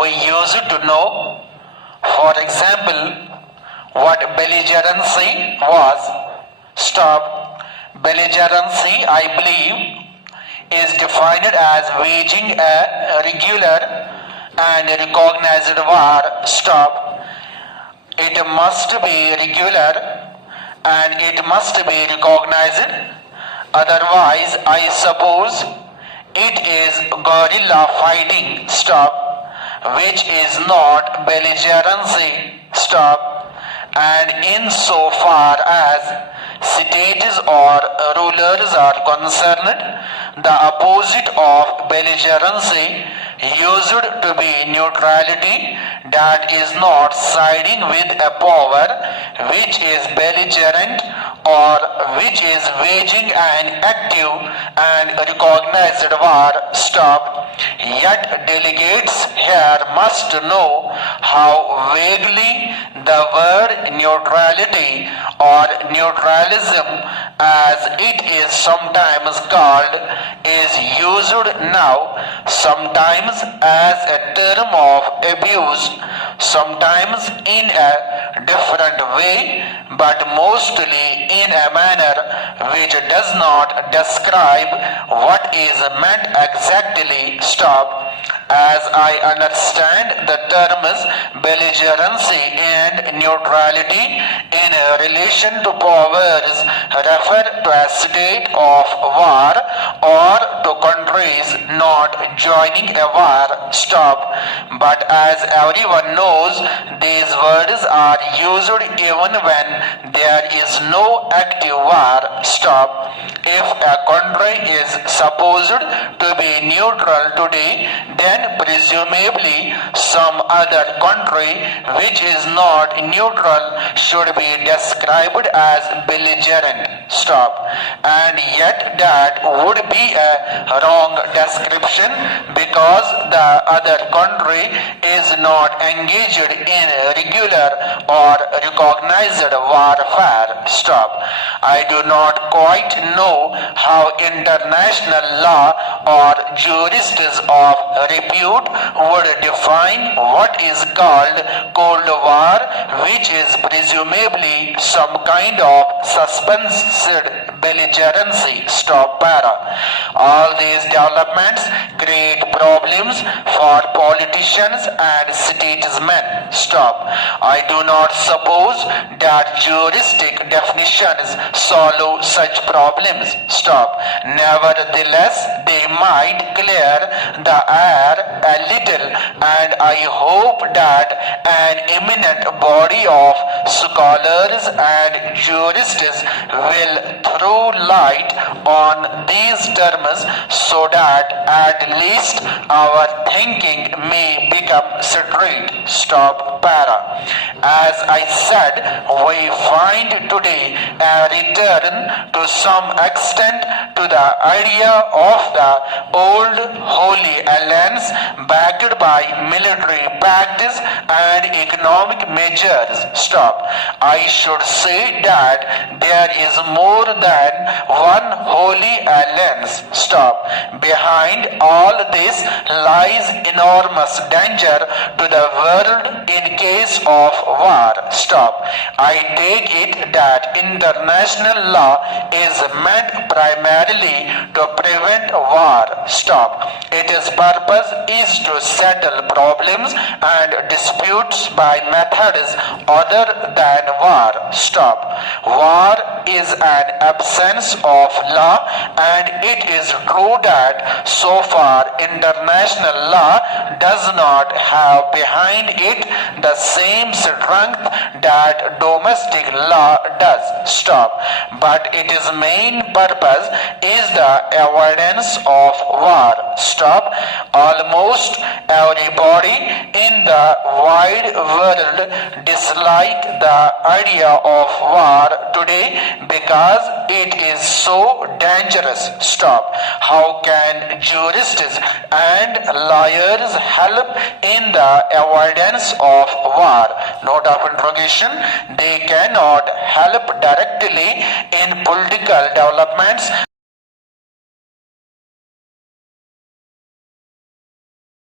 we used to know, for example, what belligerency was. Stop. Belligerency, I believe, is defined as waging a regular and recognized war. Stop. It must be regular and it must be recognized. Otherwise, I suppose it is guerrilla fighting. Stop. Which is not belligerency. Stop. And insofar as states or rulers are concerned, the opposite of belligerency used to be neutrality, that is not siding with a power which is belligerent or which is waging an active and recognized war. Stop. Yet delegates here must know how vaguely the word neutrality or neutralism, as it is sometimes called, is used now, sometimes as a term of abuse, sometimes in a different way, but mostly in a manner which does not describe what is meant exactly. Stop. As I understand the terms belligerency and neutrality in relation to powers refer to a state of war or to countries not joining a war. Stop. But as everyone knows, these words are used even when there is no active war. Stop. If a country is supposed to be neutral today, then presumably some other country which is not neutral should be described as belligerent. Stop. And yet that would be a wrong description, because the other country is not engaged in regular or recognized warfare. Stop. I do not quite know how international law or jurists of repute would define what is called Cold War, which is presumably some kind of suspensed belligerency. Stop. Para. All these developments create problems for politicians and statesmen. Stop. I do not suppose that juristic definitions solve such problems. Stop. Nevertheless, they might clear the air a little, and I hope that an eminent body of scholars and jurists will throw light on these terms so that at least our thinking may become straight. Stop. Para. As I said, we find today a return to some extent to the idea of the old Holy Alliance backed by military practice and economic measures. Stop. I should say that there is more than one Holy Alliance. Stop. Behind all this lies enormous danger to the world in case of war. Stop. I take it that international law is meant primarily to prevent war. Stop. Its purpose is to settle problems and disputes by methods other than war. Stop. War is an absence of law, and it is true that so far international law does not have behind it the same strength that domestic law does. Stop. But its main purpose is the avoidance of war. Stop. Almost everybody in the wide world dislike the idea of war today because it is so dangerous. Stop. How can jurists and lawyers help in the avoidance of war? Note of interrogation. They cannot help directly in political developments